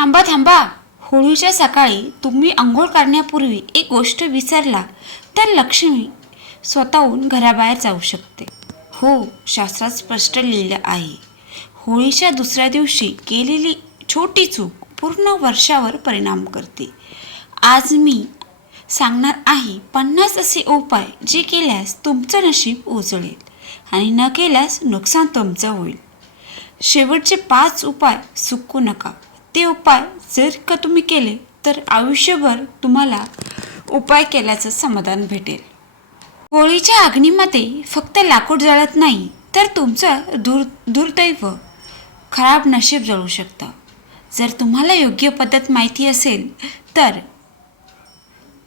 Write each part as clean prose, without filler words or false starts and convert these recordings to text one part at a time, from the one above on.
थांबा थांबा. होळीच्या सकाळी तुम्ही अंघोळ करण्यापूर्वी एक गोष्ट विसरला तर लक्ष्मी स्वतःहून घराबाहेर जाऊ शकते. हो, शास्त्रात स्पष्ट लिहिलं आहे. होळीच्या दुसऱ्या दिवशी केलेली छोटी चूक पूर्ण वर्षावर परिणाम करते. आज मी सांगणार आहे 50 असे उपाय जे केल्यास तुमचं नशीब उजळेल आणि न केल्यास नुकसान तुमचं होईल. शेवटचे 5 उपाय चुकू नका. ते उपाय जर का तुम्ही केले तर आयुष्यभर तुम्हाला उपाय केल्याचं समाधान भेटेल. होळीच्या अग्नीमध्ये फक्त लाकूड जळत नाही तर तुमचं दुर्दैव खराब नशीब जळू शकतं. जर तुम्हाला योग्य पद्धत माहिती असेल तर.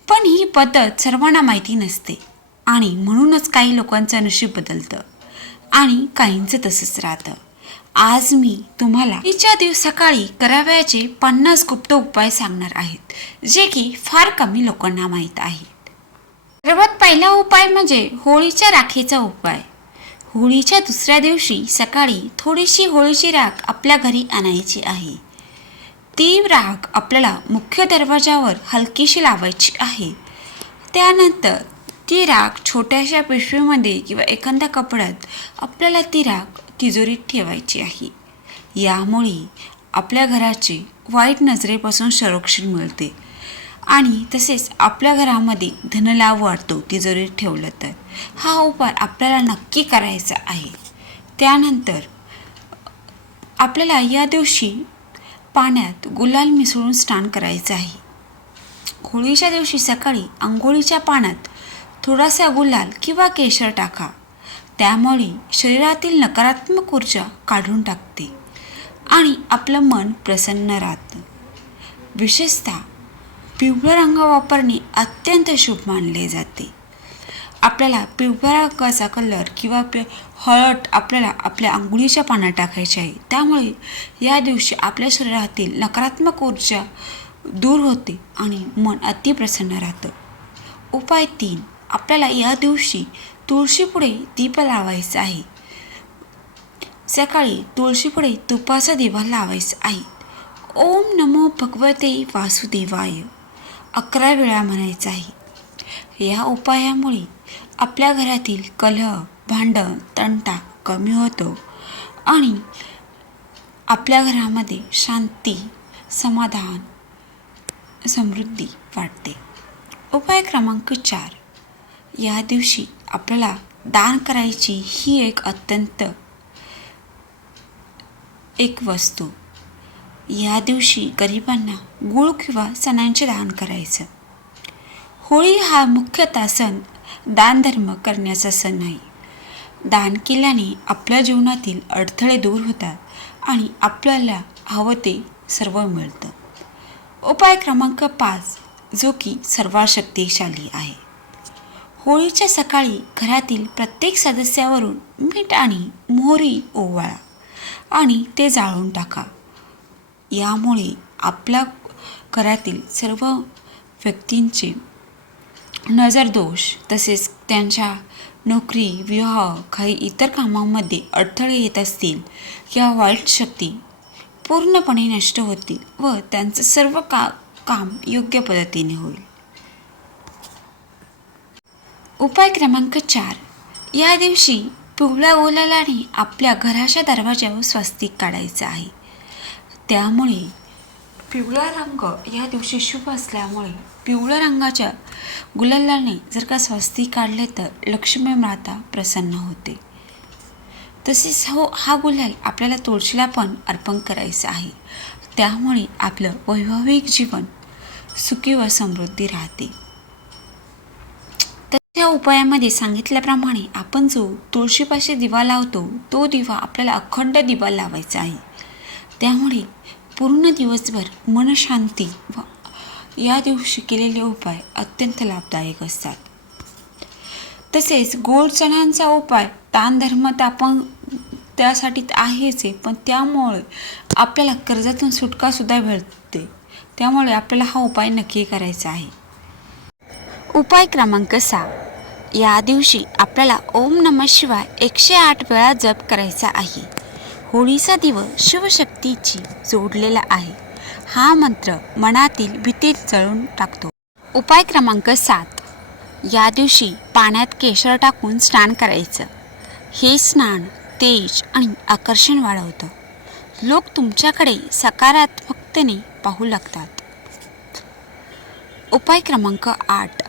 पण ही पद्धत सर्वांना माहिती नसते आणि म्हणूनच काही लोकांचं नशीब बदलतं आणि काहींचं तसंच राहतं. आज मी तुम्हाला होळीच्या सकाळी करावयाचे 50 गुप्त उपाय सांगणार आहेत जे की फार कमी लोकांना माहीत आहेत. सर्वात पहिला उपाय म्हणजे होळीच्या राखेचा उपाय. होळीच्या दुसऱ्या दिवशी सकाळी थोडीशी होळीची राख आपल्या घरी आणायची आहे. ती राख आपल्याला मुख्य दरवाजावर हलकीशी लावायची आहे. त्यानंतर ती राख छोट्याशा पिशवीमध्ये किंवा एखाद्या कपड्यात आपल्याला ती राख तिजोरीत ठेवायची आहे. यामुळे आपल्या घराचे वाईट नजरेपासून संरक्षण मिळते आणि तसेच आपल्या घरामध्ये धनलाभ वाढतो तिजोरीत ठेवलं तर. हा उपाय आपल्याला नक्की करायचा आहे. त्यानंतर आपल्याला या दिवशी पाण्यात गुलाल मिसळून स्नान करायचं आहे. होळीच्या दिवशी सकाळी आंघोळीच्या पाण्यात थोडासा गुलाल किंवा केशर टाका. त्यामुळे शरीरातील नकारात्मक ऊर्जा काढून टाकते आणि आपलं मन प्रसन्न राहतं. विशेषतः पिवळा रंग वापरणे अत्यंत शुभ मानले जाते. आपल्याला पिवळ्या रंगाचा कलर किंवा हळद आपल्याला आपल्या आंघोळीच्या पाण्यात टाकायची आहे. त्यामुळे या दिवशी आपल्या शरीरातील नकारात्मक ऊर्जा दूर होते आणि मन अतिप्रसन्न राहतं. उपाय 3. आपल्याला या दिवशी तुळशीपुढे दीप लावायचा आहे. सकाळी तुळशीपुढे तुपाचा दिवा लावायचा आहे. ओम नमो भगवते वासुदेवाय 11 वेळा म्हणायचं आहे. या उपायामुळे आपल्या घरातील कलह, भांडण, तंटा कमी होतो आणि आपल्या घरामध्ये शांती, समाधान, समृद्धी वाढते. उपाय क्रमांक 4. या दिवशी आपल्याला दान करायची ही एक वस्तू. या दिवशी गरिबांना गूळ किंवा चण्याचे दान करायचं. होळी हा मुख्यतः सण दानधर्म करण्याचा सण आहे. दान केल्याने आपल्या जीवनातील अडथळे दूर होतात आणि आपल्याला हवं ते सर्व मिळतं. उपाय क्रमांक 5 जो की सर्वात शक्तिशाली आहे. होळीच्या सकाळी घरातील प्रत्येक सदस्यावरून मीठ आणि मोहरी ओवाळा आणि ते जाळून टाका. यामुळे आपल्या घरातील सर्व व्यक्तींचे नजरदोष तसेच त्यांच्या नोकरी, विवाह, काही इतर कामांमध्ये अडथळे येत असतील किंवा वाईट शक्ती पूर्णपणे नष्ट होतील व त्यांचं सर्व काम योग्य पद्धतीने होईल. उपाय क्रमांक 4. या दिवशी पिवळ्या गुलालाने आपल्या घराच्या दरवाजावर स्वस्तिक काढायचं आहे. त्यामुळे पिवळा रंग या दिवशी शुभ असल्यामुळे पिवळ्या रंगाच्या गुलालाने जर का स्वस्तिक काढले तर लक्ष्मी माता प्रसन्न होते. तसेच हा गुलाल आपल्याला तुळशीला पण अर्पण करायचा आहे. त्यामुळे आपलं वैभविक जीवन सुखी व समृद्धी राहते. त्या उपायामध्ये सांगितल्याप्रमाणे आपण जो तुळशीपाशी दिवा लावतो तो दिवा आपल्याला अखंड दिवा लावायचा आहे. त्यामुळे पूर्ण दिवसभर मनशांती व या दिवशी केलेले उपाय अत्यंत लाभदायक असतात. तसेच गोड चण्यांचा उपाय दानधर्म तर आपण त्यासाठी आहेच आहे, पण त्यामुळे आपल्याला कर्जातून सुटकासुद्धा मिळते. त्यामुळे आपल्याला हा उपाय नक्की करायचा आहे. उपाय क्रमांक 6. या दिवशी आपल्याला ओम नमः शिवाय 108 वेळा जप करायचा आहे. होळीचा दिवस शिवशक्तीची जोडलेला आहे. हा मंत्र मनातील भीती जळून टाकतो. उपाय क्रमांक 7. या दिवशी पाण्यात केशर टाकून स्नान करायचं. हे स्नान तेज आणि आकर्षण वाढवतं. लोक तुमच्याकडे सकारात्मकतेने पाहू लागतात. उपाय क्रमांक 8.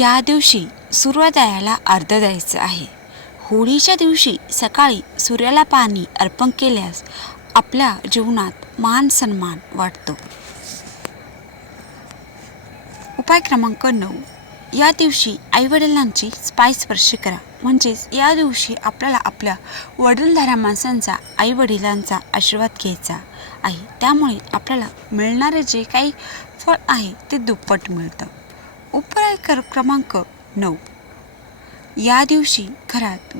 या दिवशी सूर्योदयाला अर्घ्य द्यायचं आहे. होळीच्या दिवशी सकाळी सूर्याला पाणी अर्पण केल्यास आपल्या जीवनात मान सन्मान वाढतो. उपाय क्रमांक 9. या दिवशी आईवडिलांची पाय स्पर्श करा. म्हणजेच या दिवशी आपल्याला आपल्या वडीलधाऱ्या माणसांचा आईवडिलांचा आशीर्वाद घ्यायचा आहे. त्यामुळे आपल्याला मिळणारे जे काही फळ आहे ते दुप्पट मिळतं. उपाय क्रमांक 9. या दिवशी घरात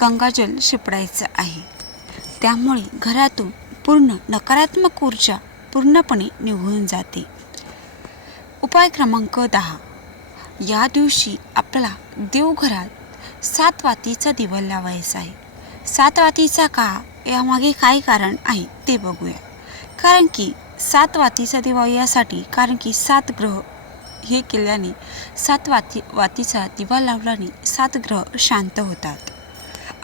गंगाजल शिंपडायचं आहे. त्यामुळे घरातून पूर्ण नकारात्मक ऊर्जा पूर्णपणे निघून जाते. उपाय क्रमांक 10. या दिवशी आपल्याला देवघरात 7 वातीचा दिवा लावायचा आहे. 7 वातीचा का यामागे काय कारण आहे ते बघूया. कारण की 7 वातीचा दिवा यासाठी कारण की 7 ग्रह हे केल्याने 7 वातीचा दिवा लावल्याने 7 ग्रह शांत होतात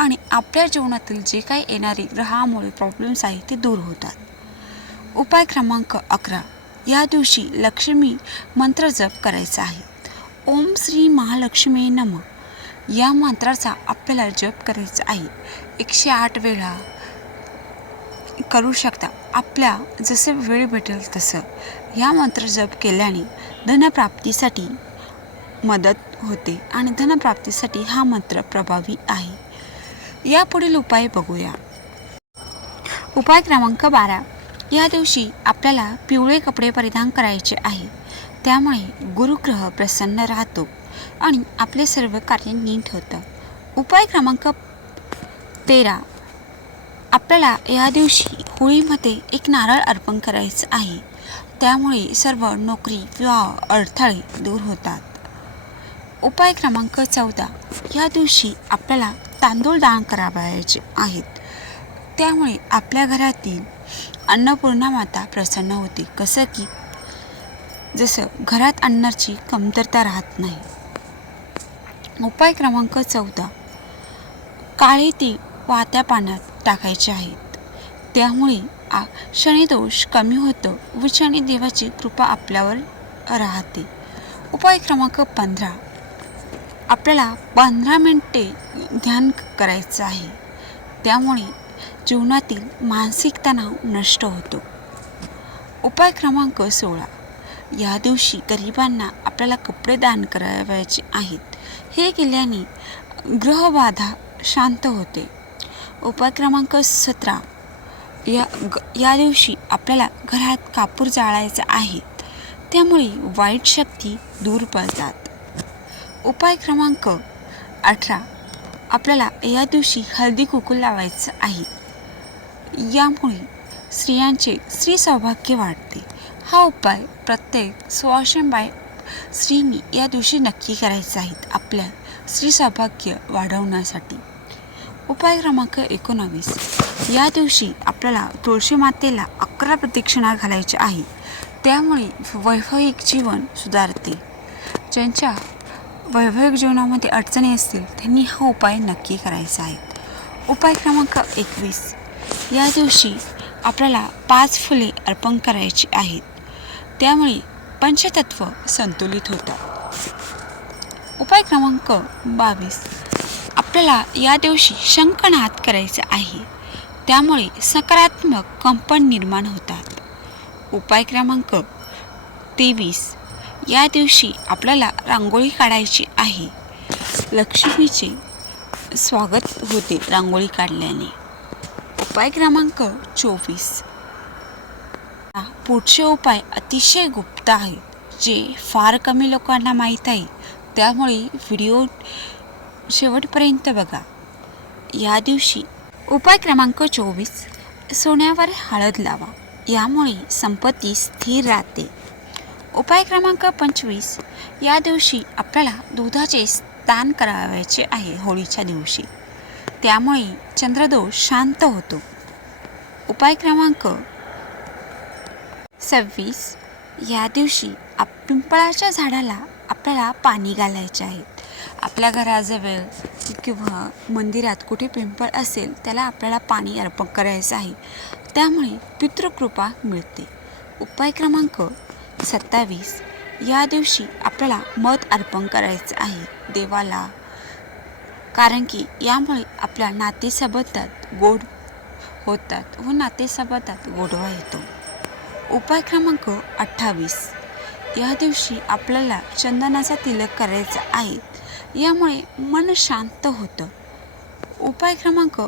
आणि आपल्या जीवनातील जे काही येणारे ग्रहामुळे प्रॉब्लेम्स आहेत ते दूर होतात. उपाय क्रमांक 11. या दिवशी लक्ष्मी मंत्र जप करायचा आहे. ओम श्री महालक्ष्मी नमः या मंत्राचा आपल्याला जप करायचा आहे. 108 वेळा करू शकता. आपल्या जसं वेळ भेटेल तसं या मंत्र जप केल्याने धनप्राप्तीसाठी मदत होते आणि धनप्राप्तीसाठी हा मंत्र प्रभावी आहे. यापुढील उपाय बघूया. उपाय क्रमांक 12. या दिवशी आपल्याला पिवळे कपडे परिधान करायचे आहे. त्यामुळे गुरुग्रह प्रसन्न राहतो आणि आपले सर्व कार्य नीट होतं. उपाय क्रमांक 13. आपल्याला या दिवशी होळीमध्ये एक नारळ अर्पण करायचं आहे. त्यामुळे सर्व नोकरी विवाह अडथळे दूर होतात. उपाय क्रमांक 14. या दिवशी आपल्याला तांदूळ दान करावयाचे आहेत. त्यामुळे आपल्या घरातील अन्नपूर्णा माता प्रसन्न होते. कसं की जसं घरात अन्नाची कमतरता राहत नाही. उपाय क्रमांक 14. काळे तीळ वाहत्या पाण्यात टाकायचे आहेत. त्यामुळे शनिदोष कमी होतो व शनिदेवाची कृपा आपल्यावर राहते. उपाय क्रमांक 15. आपल्याला 15 मिनिटे ध्यान करायचं आहे. त्यामुळे जीवनातील मानसिक तणाव नष्ट होतो. उपाय क्रमांक 16. या दिवशी गरिबांना आपल्याला कपडे दान करावयाचे आहेत. हे केल्याने ग्रहबाधा शांत होते. उपाय क्रमांक 17. या दिवशी आपल्याला घरात कापूर जाळायचा आहे. त्यामुळे वाईट शक्ती दूर पळतात. उपाय क्रमांक 18. आपल्याला या दिवशी हळदी कुंकू लावायचं आहे. यामुळे स्त्रियांचे स्त्री सौभाग्य वाढते. हा उपाय प्रत्येक सुवासिनी स्त्रीनी या दिवशी नक्की करायचा आहे आपल्या स्त्री सौभाग्य वाढवण्यासाठी. उपाय क्रमांक 19. या दिवशी आपल्याला तुळशी मातेला 11 प्रदक्षिणा घालायच्या आहेत. त्यामुळे वैवाहिक जीवन सुधारते. ज्यांच्या वैवाहिक जीवनामध्ये अडचणी असतील त्यांनी हा उपाय नक्की करायचा आहे. उपाय क्रमांक 21. या दिवशी आपल्याला 5 फुले अर्पण करायची आहेत. त्यामुळे पंचतत्व संतुलित होतात. उपाय क्रमांक 22. आपल्याला या दिवशी शंखनाद करायचा आहे. त्यामुळे सकारात्मक कंपन निर्माण होतात. उपाय क्रमांक 23. या दिवशी आपल्याला रांगोळी काढायची आहे. लक्ष्मीचे स्वागत होते रांगोळी काढल्याने. उपाय क्रमांक 24. पुढचे उपाय अतिशय गुप्त आहेत जे फार कमी लोकांना माहीत आहे. त्यामुळे व्हिडिओ शेवटपर्यंत बघा. या दिवशी उपाय क्रमांक 24. सोन्यावर हळद लावा. यामुळे संपत्ती स्थिर राहते. उपाय क्रमांक 25. या दिवशी आपल्याला दुधाचे स्नान करावयाचे आहे होळीच्या दिवशी. त्यामुळे चंद्रदोष शांत होतो. उपाय क्रमांक 26 या दिवशी पिंपळाच्या झाडाला आपल्याला पाणी घालायचे आहे. आपल्या घराजवळ किंवा मंदिरात कुठे पिंपळ असेल त्याला आपल्याला पाणी अर्पण करायचं आहे. त्यामुळे पितृकृपा मिळते. उपाय क्रमांक 27 या दिवशी आपल्याला मध अर्पण करायचं आहे देवाला, कारण की यामुळे आपल्या नातेसंबंधात गोड होतात व नातेसंबंधात गोडवा येतो. उपाय क्रमांक 28 या दिवशी आपल्याला चंदनाचा तिलक करायचा आहे. यामुळे मन शांत होतं. उपाय क्रमांक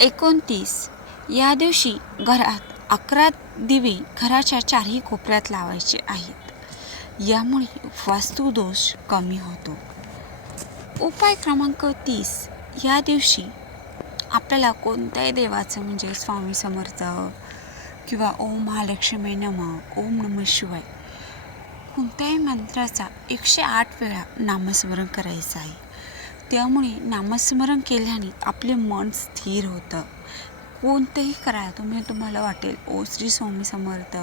29 या दिवशी घरात 11 दिवे घराच्या चारही कोपऱ्यात लावायचे आहेत. यामुळे वास्तुदोष कमी होतो. उपाय क्रमांक 30 या दिवशी आपल्याला कोणत्याही देवाचं म्हणजे स्वामी समर्थ किंवा ओम महालक्ष्मी नमः, ओम नमः शिवाय कोणत्याही मंत्राचा 108 वेळा नामस्मरण करायचं आहे. त्यामुळे नामस्मरण केल्याने आपले मन स्थिर होतं. कोणतेही करा तुम्हाला वाटेल ओ श्री स्वामी समर्थ,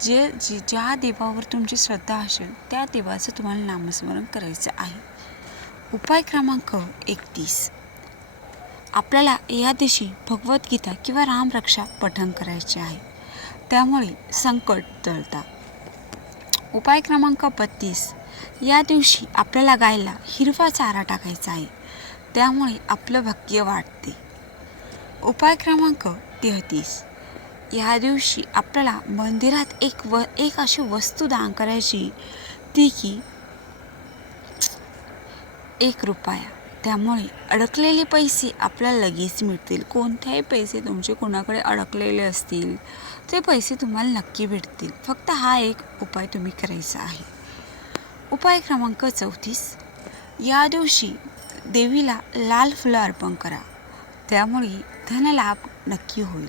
ज्या देवावर तुमची श्रद्धा असेल त्या देवाचं तुम्हाला नामस्मरण करायचं आहे. उपाय क्रमांक 31 आपल्याला या दिवशी भगवद्गीता किंवा रामरक्षा पठण करायचे आहे. त्यामुळे संकट टळतात. उपाय क्रमांक 32 या दिवशी आपल्याला गायला हिरवा चारा टाकायचा आहे. त्यामुळे आपलं भाग्य वाढते. उपाय क्रमांक 33 या दिवशी आपल्याला मंदिरात एक अशी वस्तू दान करायची, ती की 1 रुपया. त्यामुळे अडकलेले पैसे आपल्याला लगेच मिळतील. कोणत्याही पैसे तुमचे कोणाकडे अडकलेले असतील ते पैसे तुम्हाला नक्की भेटतील. फक्त हा एक उपाय तुम्ही करायचा आहे. उपाय क्रमांक 34 या दिवशी देवीला लाल फुलं अर्पण करा. त्यामुळे धनलाभ नक्की होईल.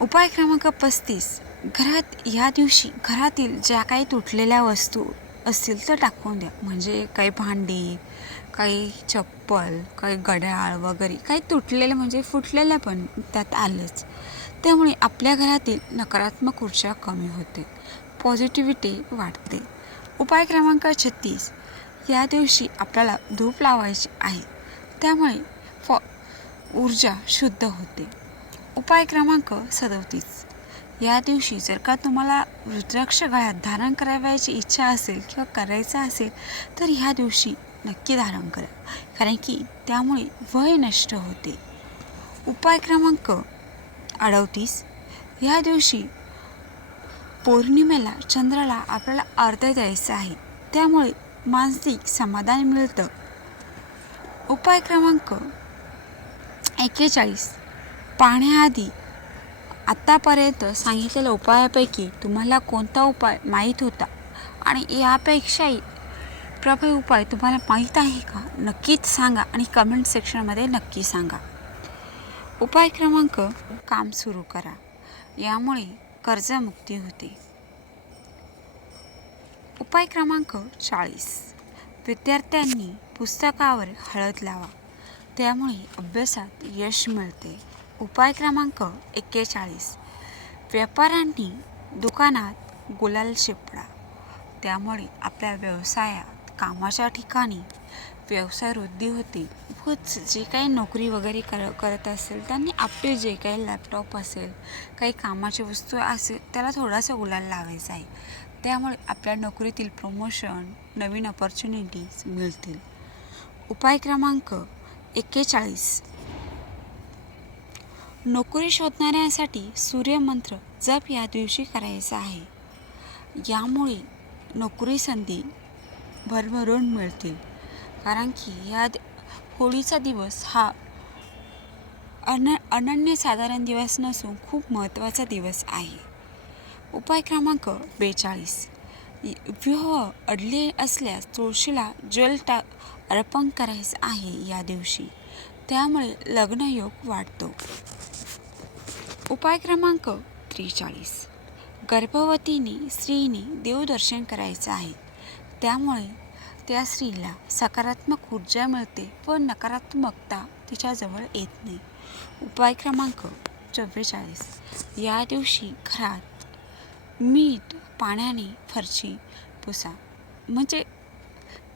उपाय क्रमांक 35 घरात या दिवशी घरातील ज्या काही तुटलेल्या वस्तू असतील तर टाकून द्या. म्हणजे काही भांडी, काही चप्पल, काही घड्याळ वगैरे काही तुटलेलं म्हणजे फुटलेलं पण त्यात आलंच. त्यामुळे आपल्या घरातील नकारात्मक ऊर्जा कमी होते, पॉझिटिव्हिटी वाढते. उपाय क्रमांक 36 या दिवशी आपल्याला धूप लावायची आहे. त्यामुळे ऊर्जा शुद्ध होते. उपाय क्रमांक 37 या दिवशी जर का तुम्हाला रुद्राक्ष गळ्यात धारण करावयाची इच्छा असेल किंवा करायचं असेल तर ह्या दिवशी नक्की धारण करा, कारण की त्यामुळे वय नष्ट होते. उपाय क्रमांक 38 या दिवशी पौर्णिमेला चंद्राला आपल्याला अर्घ्य द्यायचं आहे. त्यामुळे मानसिक समाधान मिळतं. उपाय क्रमांक 41 पाहण्याआधी आत्तापर्यंत सांगितलेल्या उपायापैकी तुम्हाला कोणता उपाय माहीत होता आणि यापेक्षाही प्रभावी उपाय तुम्हाला माहीत आहे का, नक्कीच सांगा आणि कमेंट सेक्शनमध्ये नक्की सांगा. उपाय क्रमांक काम सुरू करा. यामुळे कर्जमुक्ती होते. उपाय क्रमांक 40 विद्यार्थ्यांनी पुस्तकावर हळद लावा. त्यामुळे अभ्यासात यश मिळते. उपाय क्रमांक 41 व्यापाऱ्यांनी दुकानात गुलाल शिपडा. त्यामुळे आपल्या व्यवसायात कामाच्या ठिकाणी व्यवसाय वृद्धी होते. व जे काही नोकरी वगैरे करत असेल त्यांनी आपले जे काही लॅपटॉप असेल, काही कामाची वस्तू असेल त्याला थोडासा गुलाल लावायचा आहे. त्यामुळे आपल्या नोकरीतील प्रमोशन, नवीन अपॉर्च्युनिटीज मिळतील. उपाय क्रमांक 41 नोकरी शोधणाऱ्यांसाठी सूर्यमंत्र जप या दिवशी करायचा आहे. यामुळे नोकरी संधी भरभरून मिळतील, कारण की होळीचा दिवस हा अनन्यसाधारण दिवस नसून खूप महत्त्वाचा दिवस आहे. उपाय क्रमांक 42 विवाह अडले असल्यास तुळशीला जल अर्पण करायचं आहे या दिवशी. त्यामुळे लग्नयोग वाढतो. उपाय क्रमांक 43 गर्भवतीने स्त्रीने देवदर्शन करायचं आहे. त्यामुळे त्या स्त्रीला सकारात्मक ऊर्जा मिळते व नकारात्मकता तिच्याजवळ येत नाही. उपाय क्रमांक 44 या दिवशी घरात मीठ पाण्याने फरशी पुसा. म्हणजे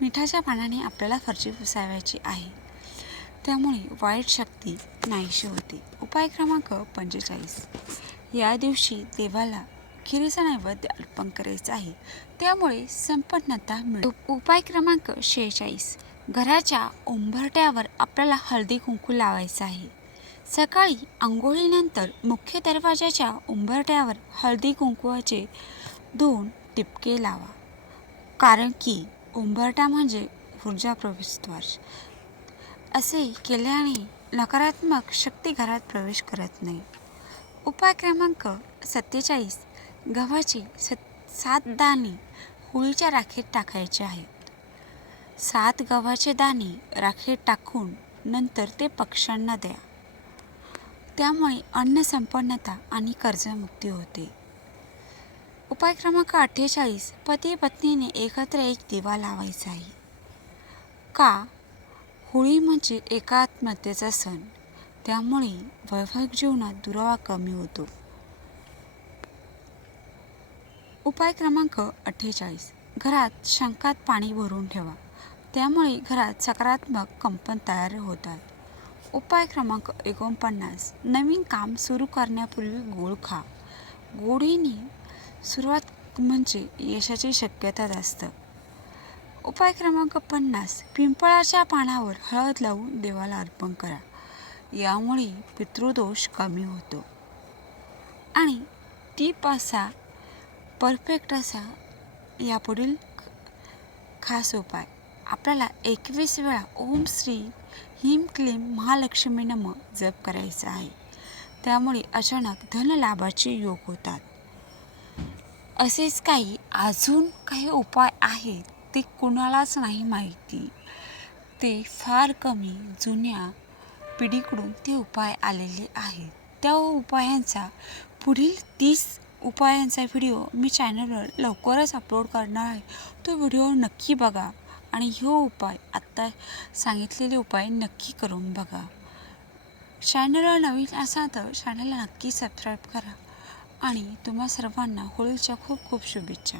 मिठाच्या पाण्याने आपल्याला फरशी पुसावायची आहे, त्यामुळे वाईट शक्ती नाहीशी होते. उपाय क्रमांक 45 या दिवशी देवाला खिरीचा नैवेद्य अर्पण करायचा आहे, त्यामुळे संपन्नता मिळते. उपाय क्रमांक 46 घराच्या उंबरठ्यावर आपल्याला हळदी कुंकू लावायचं आहे. सकाळी आंघोळीनंतर मुख्य दरवाजाच्या उंबरठ्यावर हळदी कुंकवाचे 2 टिपके लावा, कारण की उंबरठा म्हणजे ऊर्जा प्रवेशद्वार. असे केल्याने नकारात्मक शक्ती घरात प्रवेश करत नाही. उपाय क्रमांक 47 गव्हाचे 7 दाणे होळीच्या राखेत टाकायचे आहेत. 7 गव्हाचे दाणे राखेत टाकून नंतर ते पक्ष्यांना द्या, त्यामुळे अन्न संपन्नता आणि कर्जमुक्ती होते. उपाय क्रमांक 48 पती पत्नीने एकत्र एक दिवा लावायचा आहे. का? होळी म्हणजे एकात्मतेचा सण, त्यामुळे वैवाहिक जीवनात दुरावा कमी होतो. उपाय क्रमांक 48 घरात शंखात पाणी भरून ठेवा, त्यामुळे घरात सकारात्मक कंपन तयार होतात. उपाय क्रमांक 49 नवीन काम सुरू करण्यापूर्वी गोड खा. गोडीने सुरुवात म्हणजे यशाची शक्यता जास्त. उपाय क्रमांक 50 पिंपळाच्या पानावर हळद लावून देवाला अर्पण करा, यामुळे पितृदोष कमी होतो. आणि टीप असा परफेक्ट असा यापुढील खास उपाय आपल्याला 21 वेळा ओम श्री ह्रीं क्लीं महालक्ष्मी नमः जप करायचा आहे, त्यामुळे अचानक धनलाभाचे योग होतात. असेच काही अजून काही उपाय आहेत, ते कुणालाच नाही माहिती. ते फार कमी जुन्या पिढीकडून ते उपाय आलेले आहेत. त्या उपायांचा पुढील 30 उपायांचा व्हिडिओ मी चॅनलवर लवकरच अपलोड करणार आहे. तो व्हिडिओ नक्की बघा आणि हो उपाय आत्ता सांगितलेले उपाय नक्की करून बघा. चॅनलवर नवीन असाल तर चॅनलला नक्की सबस्क्राईब करा आणि तुम्हा सर्वांना होळीच्या खूप खूप शुभेच्छा.